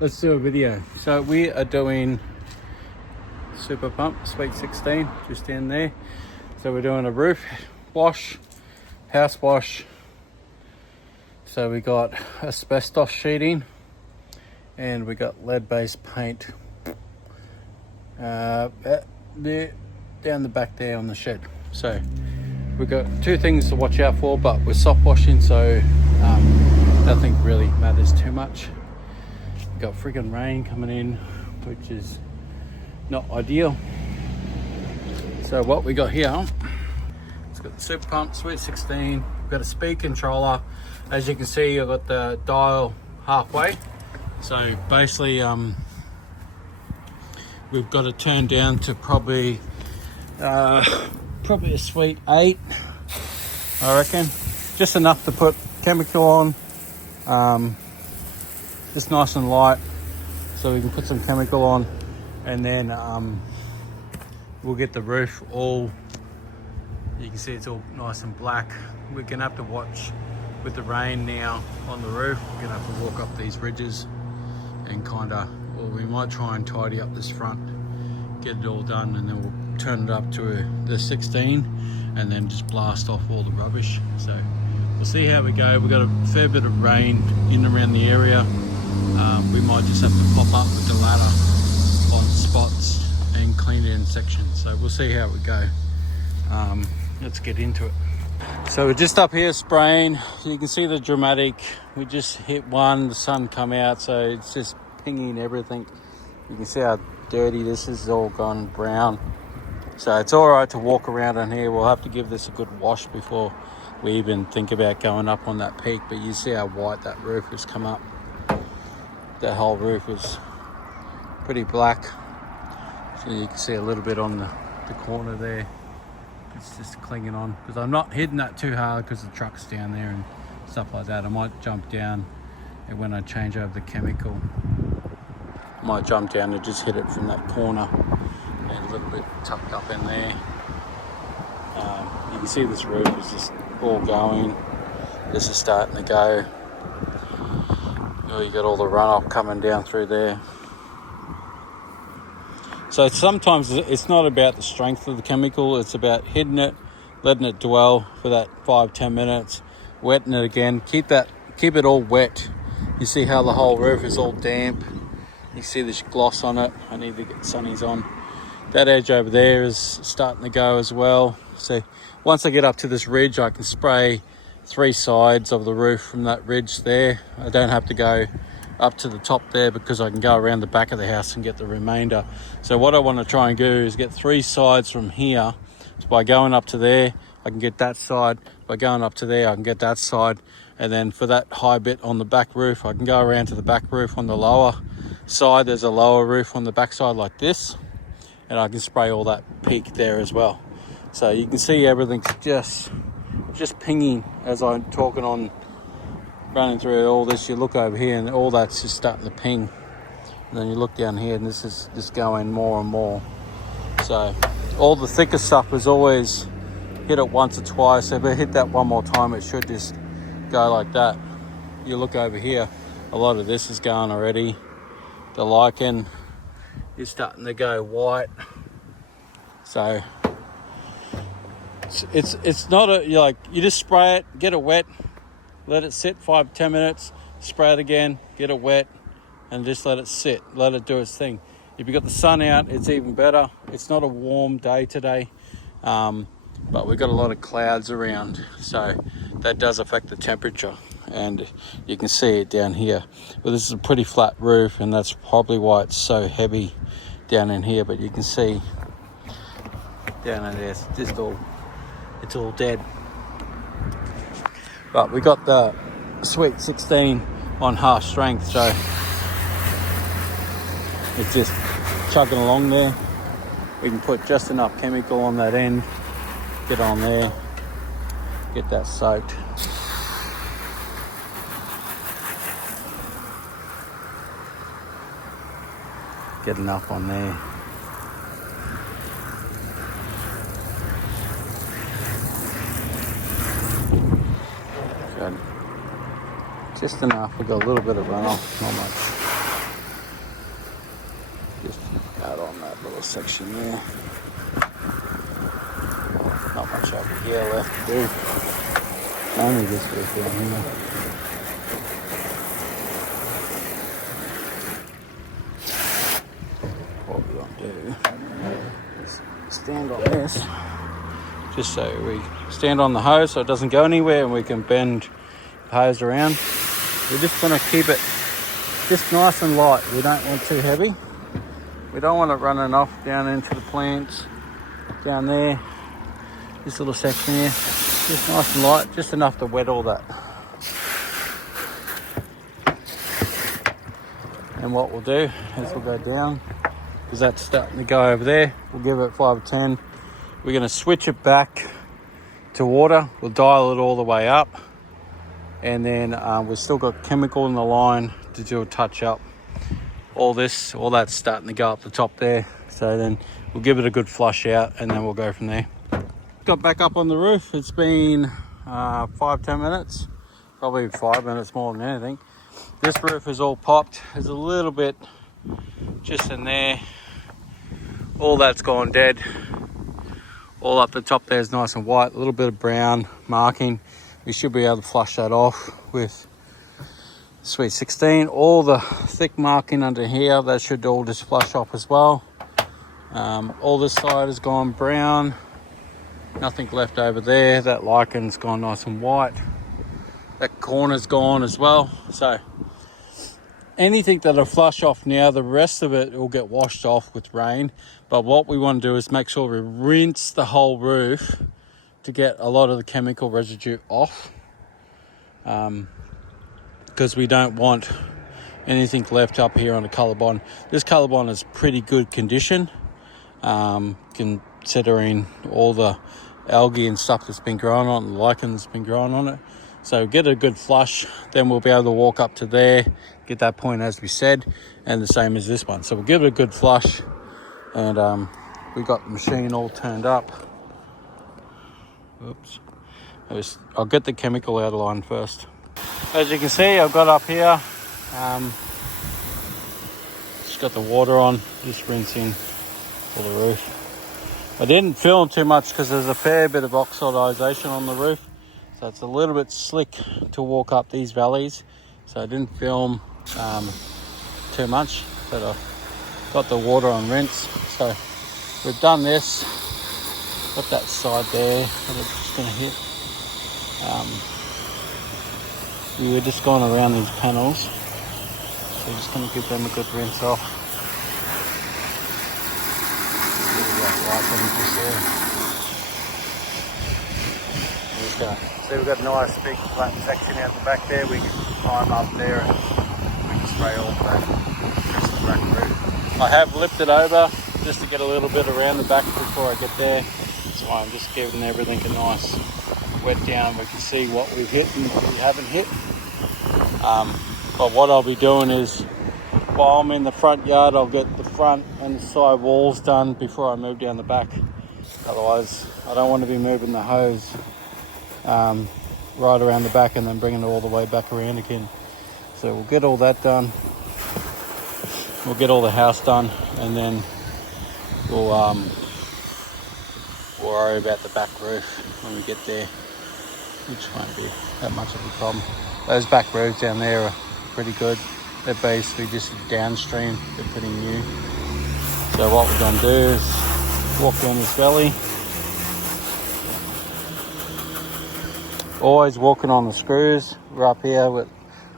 let's do a video. So we are doing super pump sweet 16 just in there. So we're doing a roof wash, house wash. So we got asbestos sheeting and we got lead-based paint there, down the back there on the shed. So we've got two things to watch out for, but we're soft washing, so nothing really matters too much. We've got friggin' rain coming in, which is not ideal. So what we got here, it's got the super pump sweet 16. We've got a speed controller. As you can see, I've got the dial halfway. So basically we've got it turned down to probably a sweet 8, I reckon. Just enough to put chemical on, just nice and light, so we can put some chemical on, and then we'll get the roof all, you can see it's all nice and black. We're gonna have to watch with the rain now on the roof. We're gonna have to walk up these ridges and well, we might try and tidy up this front, get it all done, and then we'll turn it up to the 16 and then just blast off all the rubbish. So we'll see how we go. We've got a fair bit of rain in and around the area. We might just have to pop up with the ladder on spots and clean it in sections. So we'll see how we go. Let's get into it. So we're just up here spraying. You can see the dramatic. We just hit one, the sun come out, so it's just pinging everything. You can see how dirty this is, all gone brown. So it's all right to walk around on here. We'll have to give this a good wash before we even think about going up on that peak. But you see how white that roof has come up. That whole roof is pretty black. So you can see a little bit on the corner there. It's just clinging on, because I'm not hitting that too hard because the truck's down there and stuff like that. I might jump down, and when I change over the chemical, I might jump down and just hit it from that corner and a little bit tucked up in there. You can see this roof is just all going. This is starting to go. You got all the runoff coming down through there. So sometimes it's not about the strength of the chemical, it's about hitting it, letting it dwell for that 5-10 minutes, wetting it again, keep it all wet. You see how the whole roof is all damp. You see this gloss on it. I need to get sunnies on. That edge over there is starting to go as well. So once I get up to this ridge, I can spray 3 sides of the roof from that ridge there. I don't have to go up to the top there, because I can go around the back of the house and get the remainder. So what I want to try and do is get 3 sides from here. So by going up to there, I can get that side. By going up to there, I can get that side. And then for that high bit on the back roof, I can go around to the back roof on the lower side. There's a lower roof on the back side like this, and I can spray all that peak there as well. So you can see everything's just pinging as I'm talking on, running through all this. You look over here and all that's just starting to ping, and then you look down here and this is just going more and more. So all the thicker stuff is always hit it once or twice. If I hit that one more time, it should just go like that. You look over here, a lot of this is going already. The lichen is starting to go white. So it's not you just spray it, get it wet, let it sit 5-10 minutes, spray it again, get it wet, and just let it sit, let it do its thing. If you've got the sun out, it's even better. It's not a warm day today, but we've got a lot of clouds around, so that does affect the temperature, and you can see it down here. But this is a pretty flat roof, and that's probably why it's so heavy down in here. But you can see down in there, it's all dead. But we got the sweet 16 on half strength, so it's just chugging along there. We can put just enough chemical on that end, get on there, get that soaked. Get enough on there. Good. Just enough. We've got a little bit of runoff, not much. section there. Not much over here left to do. Only this bit down here. What we're going to do is stand on this, just so we stand on the hose so it doesn't go anywhere, and we can bend the hose around. We're just going to keep it just nice and light. We don't want too heavy. We don't want it running off down into the plants down there. This little section here, just nice and light, just enough to wet all that. And what we'll do is we'll go down, because that's starting to go over there. We'll give it 5 or 10. We're going to switch it back to water. We'll dial it all the way up, and then we've still got chemical in the line to do a touch up. All that's starting to go up the top there. So then we'll give it a good flush out, and then we'll go from there. Got back up on the roof. It's been 5-10 minutes, probably 5 minutes more than anything. This roof is all popped. There's a little bit just in there. All that's gone dead. All up the top there is nice and white. A little bit of brown marking. We should be able to flush that off with Sweet 16. All the thick marking under here, that should all just flush off as well. All this side has gone brown. Nothing left over there. That lichen's gone nice and white. That corner's gone as well. So anything that'll flush off now, the rest of it will get washed off with rain. But what we want to do is make sure we rinse the whole roof to get a lot of the chemical residue off. Because we don't want anything left up here on the Colorbond. This Colorbond is pretty good condition, considering all the algae and stuff that's been growing on it, and lichen that's been growing on it. So get a good flush, then we'll be able to walk up to there, get that point as we said, and the same as this one. So we'll give it a good flush, and we got the machine all turned up. Oops. I'll get the chemical out of line first. As you can see, I've got up here, just got the water on, just rinsing for the roof. I didn't film too much because there's a fair bit of oxidization on the roof, so it's a little bit slick to walk up these valleys, so I didn't film too much, but I've got the water on rinse. So we've done this, got that side there that it's just going to hit. We were just going around these panels, so we're just going to give them a good rinse off. So we've got a nice big flat section out the back there. We can climb up there and we can spray all that black roof. I have lifted over just to get a little bit around the back before I get there. So I'm just giving everything a nice wet down. We can see what we've hit and what we haven't hit. But what I'll be doing is, while I'm in the front yard, I'll get the front and the side walls done before I move down the back. Otherwise, I don't want to be moving the hose right around the back and then bringing it all the way back around again. So we'll get all that done. We'll get all the house done, and then we'll worry about the back roof when we get there, which won't be that much of a problem. Those back roofs down there are pretty good. They're basically just downstream. They're pretty new. So what we're going to do is walk down this valley. Always walking on the screws. We're up here with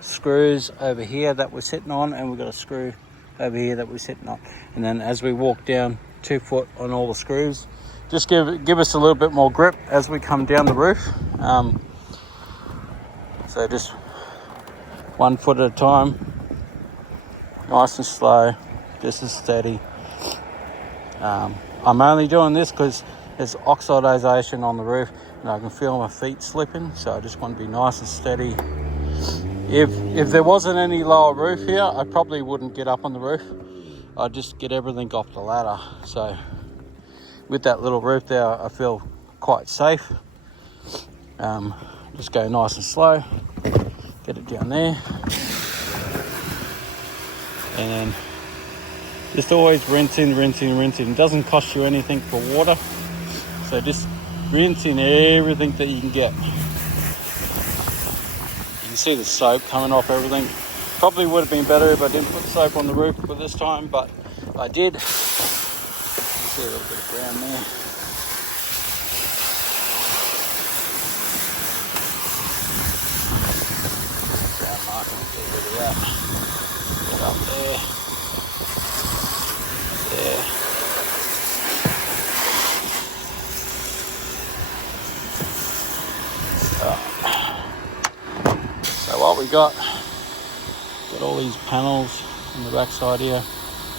screws over here that we're sitting on, and we've got a screw over here that we're sitting on. And then as we walk down 2 foot on all the screws, just give us a little bit more grip as we come down the roof. So just 1 foot at a time, nice and slow, just as steady. I'm only doing this because there's oxidization on the roof and I can feel my feet slipping, so I just want to be nice and steady. If there wasn't any lower roof here, I probably wouldn't get up on the roof. I'd just get everything off the ladder. So with that little roof there, I feel quite safe. Just go nice and slow, get it down there, and then Just always rinsing. It doesn't cost you anything for water, so just rinsing everything that you can get. You can see the soap coming off everything. Probably would have been better if I didn't put soap on the roof for this time, but I did. You see a little bit of brown there. Brown marking, get rid of that. Get up there. There. So what we got all these panels on the back side here.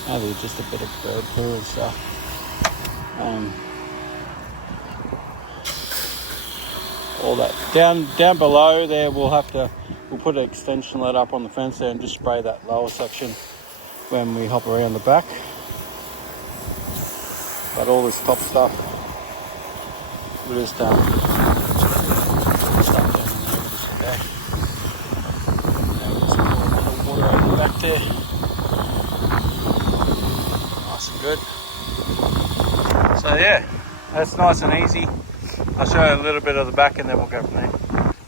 Now there's just a bit of bird poo and stuff. All that down below there, we'll put an extension lead up on the fence there and just spray that lower section when we hop around the back. But all this top stuff, we just stuff down in there with this back. Just pour a bit of water over the back there. Nice and good. So yeah, that's nice and easy. I'll show you a little bit of the back and then we'll go from there.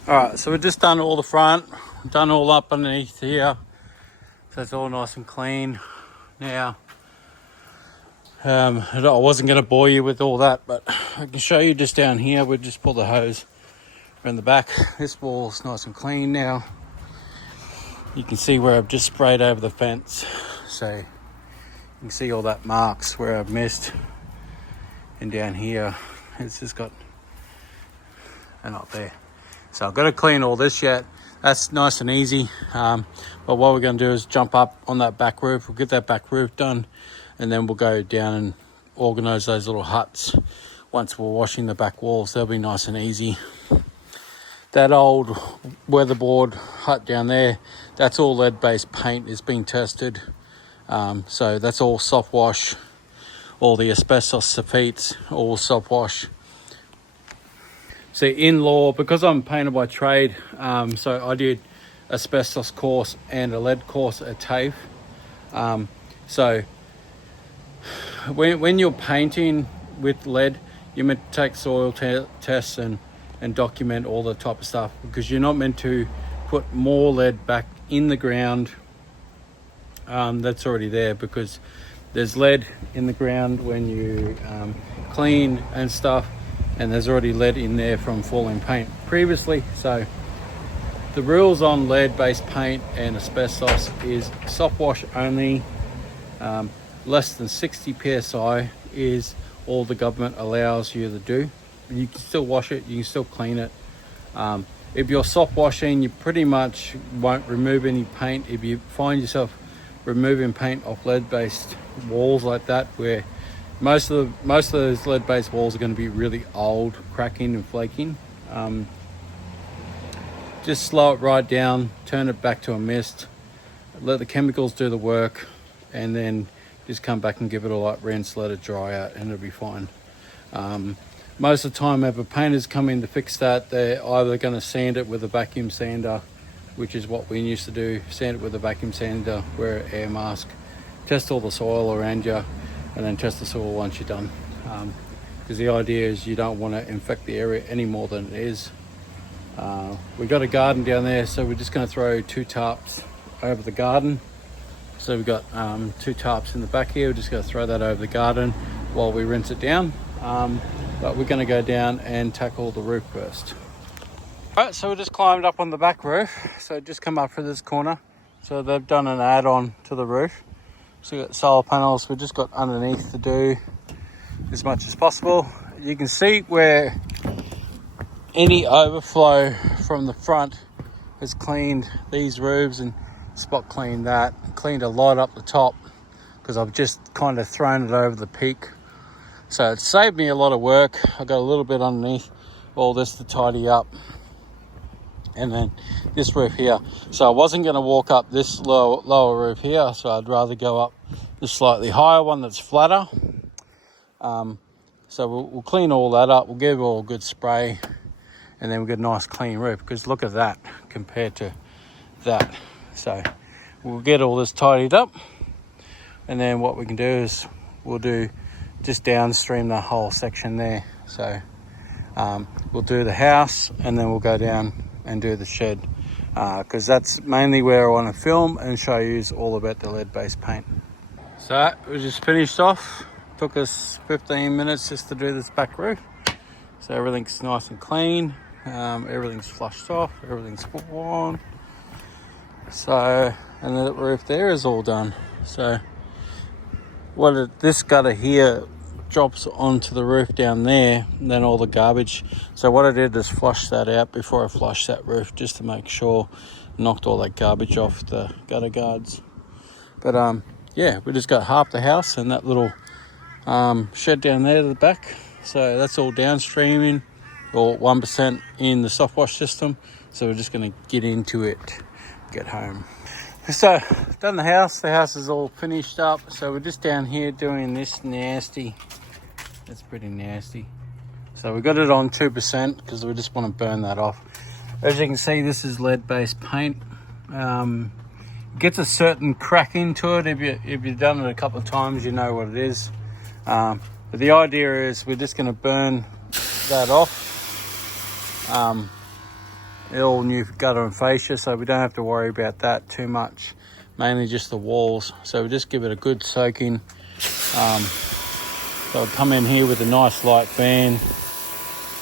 Alright, so we've just done all the front, done all up underneath here. So it's all nice and clean now. I wasn't going to bore you with all that, but I can show you just down here. We just pull the hose around the back. This wall's nice and clean now. You can see where I've just sprayed over the fence. So you can see all that marks where I've missed. And down here, it's just got, and up there. So I've got to clean all this yet. That's nice and easy. But what we're going to do is jump up on that back roof. We'll get that back roof done. And then we'll go down and organise those little huts. Once we're washing the back walls, they'll be nice and easy. That old weatherboard hut down there, that's all lead-based paint. It's been tested. So that's all soft wash. All the asbestos sulfates, all soft wash. See, in law, because I'm a painter by trade, so I did asbestos course and a lead course at TAFE. So when you're painting with lead, you're meant to take soil tests and document all the type of stuff, because you're not meant to put more lead back in the ground that's already there, because there's lead in the ground when you clean and stuff, and there's already lead in there from falling paint previously. So the rules on lead-based paint and asbestos is soft wash only. Less than 60 psi is all the government allows you to do. You can still wash it, you can still clean it. If you're soft washing, you pretty much won't remove any paint. If you find yourself removing paint off lead-based walls like that, where most of those lead-based walls are going to be really old, cracking and flaking, just slow it right down, turn it back to a mist, let the chemicals do the work, and then just come back and give it a light rinse, let it dry out, and it'll be fine. Most of the time, if a painter's come in to fix that, they're either going to sand it with a vacuum sander, which is what we used to do, sand it with a vacuum sander, wear an air mask, test all the soil around you, and then test the soil once you're done. Because the idea is you don't want to infect the area any more than it is. We've got a garden down there, so we're just going to throw 2 tarps over the garden. So we've got 2 tarps in the back here. We're just going to throw that over the garden while we rinse it down. But we're going to go down and tackle the roof first. Alright, so we just climbed up on the back roof. So just come up for this corner. So they've done an add-on to the roof. So we've got solar panels. We've just got underneath to do as much as possible. You can see where any overflow from the front has cleaned these roofs and spot cleaned that. Cleaned a lot up the top because I've just kind of thrown it over the peak. So it saved me a lot of work. I got a little bit underneath all this to tidy up. And then this roof here. So I wasn't going to walk up this lower roof here, so I'd rather go up the slightly higher one that's flatter. So we'll clean all that up. We'll give it all a good spray, and then we'll get a nice clean roof, because look at that compared to that. So we'll get all this tidied up. And then what we can do is we'll do just downstream the whole section there. So we'll do the house and then we'll go down and do the shed, because that's mainly where I want to film and show you all about the lead-based paint. So we just finished off. Took us 15 minutes just to do this back roof. So everything's nice and clean. Everything's flushed off. Everything's put on. So, and the roof there is all done. So this gutter here drops onto the roof down there, and then all the garbage. So what I did is flush that out before I flushed that roof, just to make sure I knocked all that garbage off the gutter guards. But yeah, we just got half the house and that little shed down there to the back. So that's all downstreaming, or 1% in the soft wash system. So we're just going to get into it, get home. So done the house is all finished up. So we're just down here doing this nasty. It's pretty nasty. So we got it on 2% because we just want to burn that off. As you can see, this is lead-based paint. Gets a certain crack into it. If you've done it a couple of times, you know what it is. But the idea is we're just going to burn that off. All new gutter and fascia, so we don't have to worry about that too much. Mainly just the walls. So we just give it a good soaking. So I'll come in here with a nice light fan.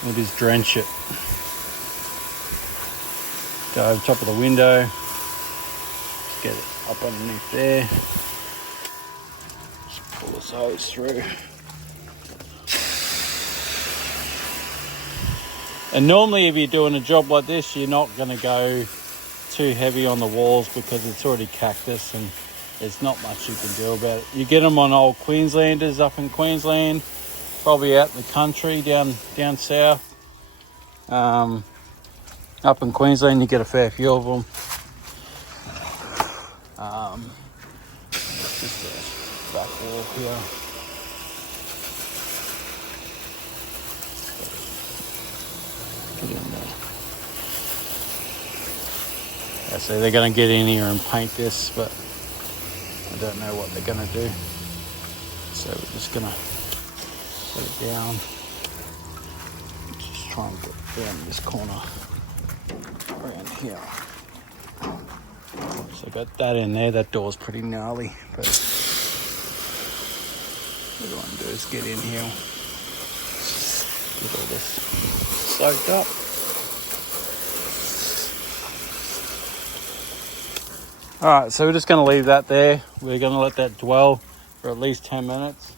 We'll just drench it. Go over top of the window. Just get it up underneath there. Just pull this hose through. And normally if you're doing a job like this, you're not going to go too heavy on the walls because it's already cactus and there's not much you can do about it. You get them on old Queenslanders up in Queensland, probably out in the country down south. Up in Queensland you get a fair few of them. Just a back wall here. Get in there. I say they're going to get in here and paint this, but I don't know what they're going to do. So we're just going to put it down. Just try and get down this corner around here. So got that in there. That door's pretty gnarly, but what I want to do is get in here, get all this soaked up. Alright, so we're just going to leave that there. We're going to let that dwell for at least 10 minutes.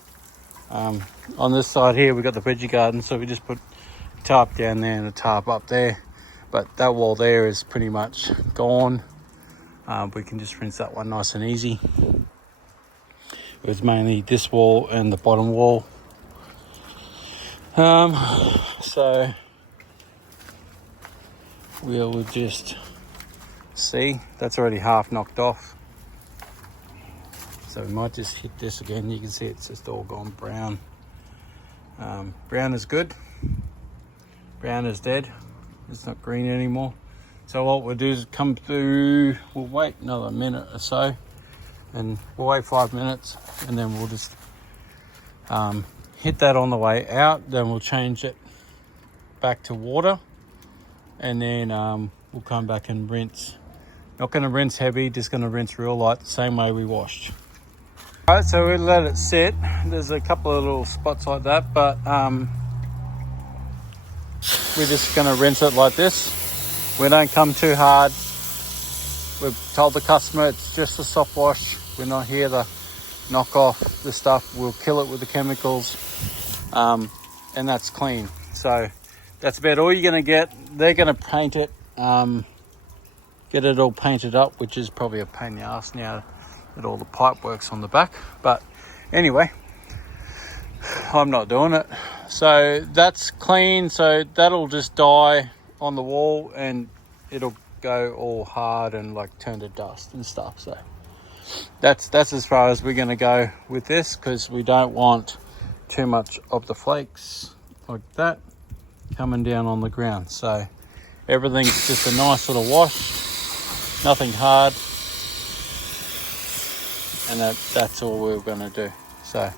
On this side here, we've got the veggie garden, so we just put a tarp down there and a tarp up there. But that wall there is pretty much gone. We can just rinse that one nice and easy. It was mainly this wall and the bottom wall. So we'll just see, that's already half knocked off. So we might just hit this again. You can see it's just all gone brown. Brown is good. Brown is dead. It's not green anymore. So what we'll do is come through, we'll wait another minute or so, and we'll wait 5 minutes, and then we'll just hit that on the way out. Then we'll change it back to water, and then we'll come back and rinse. Not going to rinse heavy, just going to rinse real light, the same way we washed. All right, so we'll let it sit. There's a couple of little spots like that, but we're just going to rinse it like this. We don't come too hard. We've told the customer it's just a soft wash. We're not here to knock off the stuff. We'll kill it with the chemicals, and that's clean. So that's about all you're going to get. They're going to paint it, get it all painted up, which is probably a pain in the ass now that all the pipe work's on the back. But anyway, I'm not doing it. So that's clean. So that'll just die on the wall and it'll go all hard and like turn to dust and stuff. So that's as far as we're going to go with this, because we don't want too much of the flakes like that coming down on the ground. So everything's just a nice little wash, nothing hard. and that's all we were going to do. So